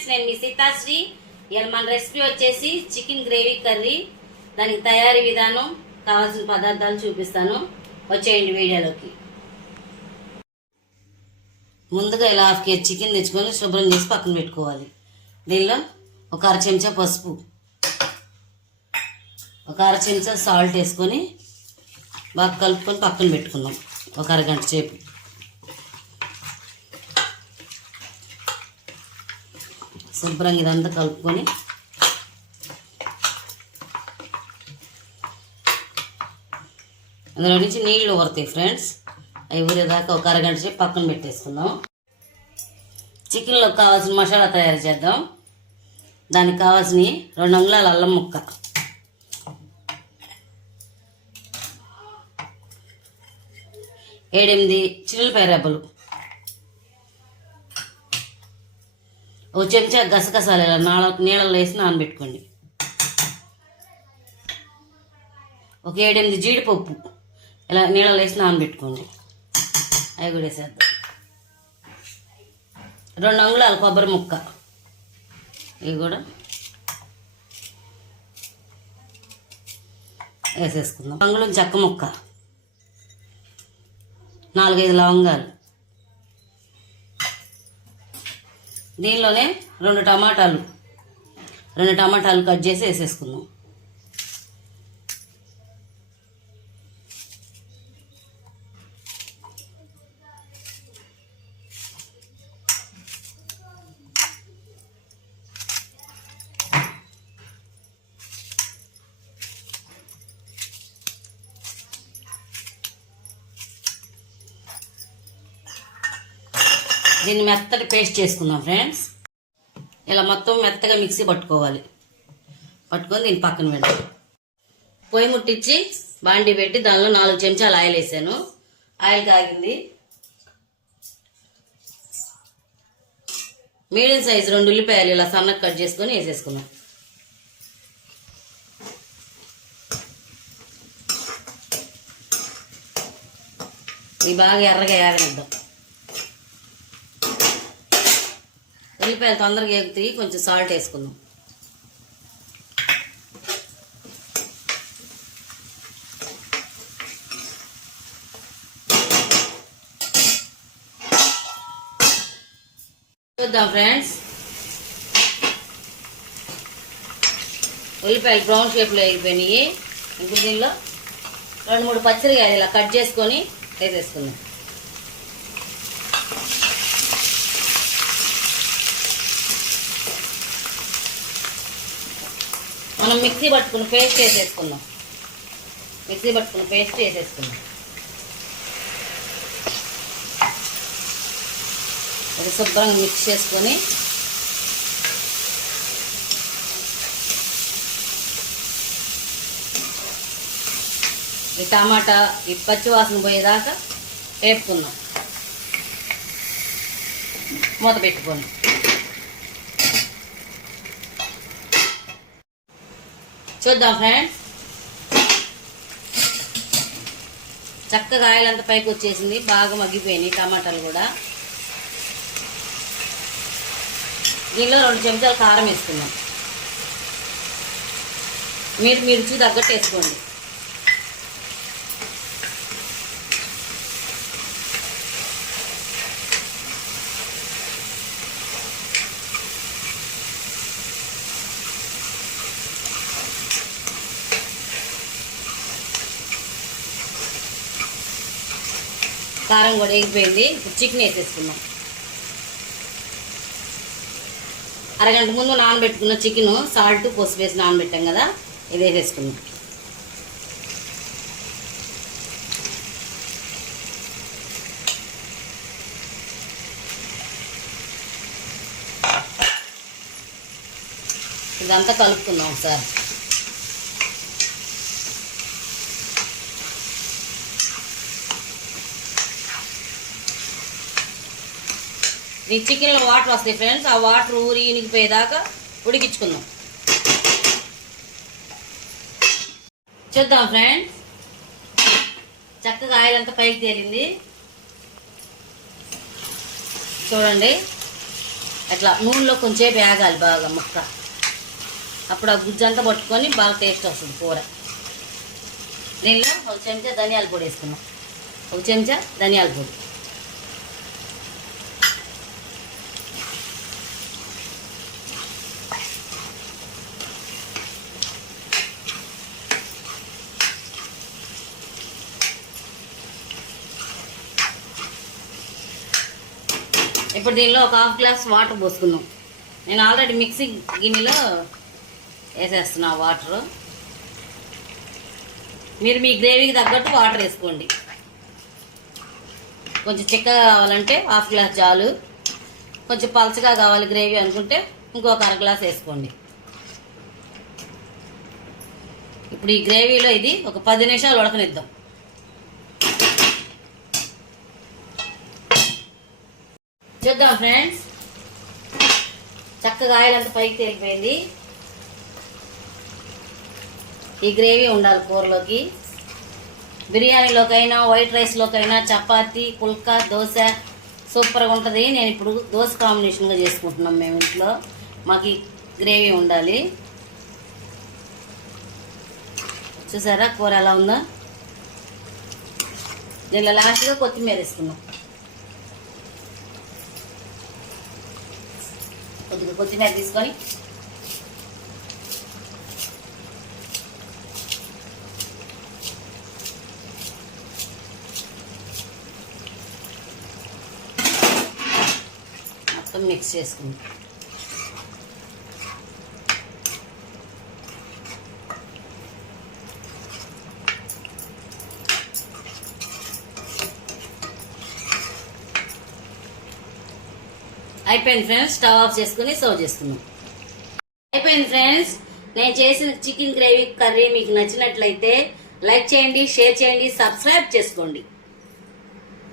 Friends, నేను మీ సీతాశ్రీ. ఇవాళ మన రెసిపీ వచ్చేసి చికెన్ గ్రేవీ కర్రీ. దానికి తయారీ విధానం, కావాల్సిన పదార్థాలు చూపిస్తాను. వచ్చేయండి వీడియోలోకి. ముందుగా ఇలా హాఫ్ కేజీ చికెన్ తెచ్చుకొని శుభ్రం చేసి పక్కన పెట్టుకోవాలి. దీనిలో ఒక అర చెంచా పసుపు, ఒక అర చెంచా సాల్ట్ వేసుకొని బాగా కలుపుకొని పక్కన పెట్టుకుందాం ఒక అరగంట సేపు. శుభ్రంగా ఇదంతా కలుపుకొని అందులో నుంచి నీళ్ళు ఊరుతాయి ఫ్రెండ్స్. అవి ఊరేదాకా ఒక అరగంట సేపు పక్కన పెట్టేసుకుందాం. చికెన్లో కావాల్సిన మసాలా తయారు చేద్దాం. దానికి కావాల్సిన 2 అంగుళాల అల్లం ముక్క, 7-8 చిల్లిపాయ రెబ్బలు, ఒక చెంచా గసగసాలు ఇలా నీళ్ళలో వేసి నానబెట్టుకోండి. ఒక 7-8 జీడిపప్పు ఇలా నీళ్ళలో వేసి నానబెట్టుకోండి. అవి కూడా వేసేద్దాం. 2 అంగుళాల కొబ్బరి ముక్క, ఇవి కూడా వేసేసుకుందాం. అంగుళం చెక్క ముక్క, 4-5 లవంగాలు, దీనిలోనే 2 టమాటాలు కట్ చేసి వేసేసుకుందాం. దీన్ని మెత్తటి పేస్ట్ చేసుకుందాం ఫ్రెండ్స్. ఇలా మొత్తం మెత్తగా మిక్సీ పట్టుకోవాలి. పట్టుకొని దీన్ని పక్కన పెట్టాలి. పొయ్యి ముట్టించి బాండి పెట్టి దానిలో 4 చెంచాలు ఆయిల్ వేసాను. ఆయిల్ కాగింది. మీడియం సైజు 2 ఉల్లిపాయలు ఇలా సన్నగా కట్ చేసుకొని వేసేసుకున్నాం. ఇవి బాగా ఎర్రగా ఏగనిద్దాం. ఉల్లిపాయలు తొందరగా ఎగుతాయి, కొంచెం సాల్ట్ వేసుకుందాం. చూద్దాం ఫ్రెండ్స్, ఉల్లిపాయలు బ్రౌన్ షేప్లో ఎగిపోయినాయి. ఇప్పుడు దీనిలో 2-3 పచ్చిమిరపకాయలు ఇలా కట్ చేసుకొని వేసేసుకుందాం. మనం మిక్సీ పట్టుకున్న పేస్ట్ వేసేసుకుందాం. అది శుభ్రంగా మిక్స్ చేసుకొని ఈ టమాటా ఈ పచ్చివాసన పోయేదాకా వేపుకుందాం. మూత పెట్టుకొని చూద్దాం ఫ్రెండ్స్. చక్కగా ఆయిల్ అంతా పైకి వచ్చేసింది, బాగా మగ్గిపోయినాయి టమాటాలు కూడా. దీనిలో 2 చెంచాలు కారం వేసుకుందాం. మీరు రుచి తగ్గట్టు వేసుకోండి. కారం కూడా వేగిపోయింది. ఇప్పుడు చికెన్ వేసేసుకున్నాం. అరగంట ముందు నానబెట్టుకున్న చికెన్ సాల్ట్ పసుపు వేసి నానబెట్టాం కదా, ఇది వేసేసుకున్నాం. ఇదంతా కలుపుకుందాం ఒకసారి. ఈ చికెన్లో వాటర్ వస్తాయి ఫ్రెండ్స్. ఆ వాటర్ ఊరి ఇనిగిపోయేదాకా ఉడికించుకుందాం. చూద్దాం ఫ్రెండ్స్, చక్కగా ఆయిల్ అంతా పైకి తేలింది. చూడండి అట్లా నూనెలో కొంచెం వేగాలి బాగా ముక్క. అప్పుడు ఆ గుజ్జంతా పట్టుకొని బాగా టేస్ట్ వస్తుంది కూర. దీనిలో ఒక చెంచా ధనియాల పొడి వేసుకున్నాం, ఒక చెంచా ధనియాల పొడి. ఇప్పుడు దీనిలో ఒక హాఫ్ గ్లాస్ వాటర్ పోసుకుందాం. నేను ఆల్రెడీ మిక్సీ గిన్నెలో వేసేస్తున్నా వాటర్. మీరు మీ గ్రేవీకి తగ్గట్టు వాటర్ వేసుకోండి. కొంచెం చిక్కగా కావాలంటే హాఫ్ గ్లాస్ చాలు, కొంచెం పలచగా కావాలి గ్రేవీ అనుకుంటే ఇంకొక అర గ్లాస్ వేసుకోండి. ఇప్పుడు ఈ గ్రేవీలో ఇది ఒక 10 నిమిషాలు ఉడకనిద్దాం. చూద్దాం ఫ్రెండ్స్, చక్కగా ఆయిల్ అంతా పైకి తేలిపోయింది. ఈ గ్రేవీ ఉండాలి కూరలోకి. బిర్యానీలోకైనా వైట్ రైస్లోకైనా చపాతీ, పుల్కా, దోశ సూపర్గా ఉంటుంది. నేను ఇప్పుడు దోశ కాంబినేషన్గా చేసుకుంటున్నాం మేము ఇంట్లో. మాకు ఈ గ్రేవీ ఉండాలి. చూసారా కూర ఎలా ఉందో? దీనిలో లాస్ట్గా కొత్తిమీర వేసుకున్నాం. కొద్దిగా కొత్తిమీర తీసుకొని మొత్తం మిక్స్ చేసుకుందాం. అయిపోయింది ఫ్రెండ్స్, స్టవ్ ఆఫ్ చేసుకుని సర్వ్ చేసుకుందాం. అయిపోయింది ఫ్రెండ్స్, నేను చేసిన చికెన్ గ్రేవీ కర్రీ మీకు నచ్చినట్లయితే లైక్ చేయండి, షేర్ చేయండి, సబ్స్క్రైబ్ చేసుకోండి.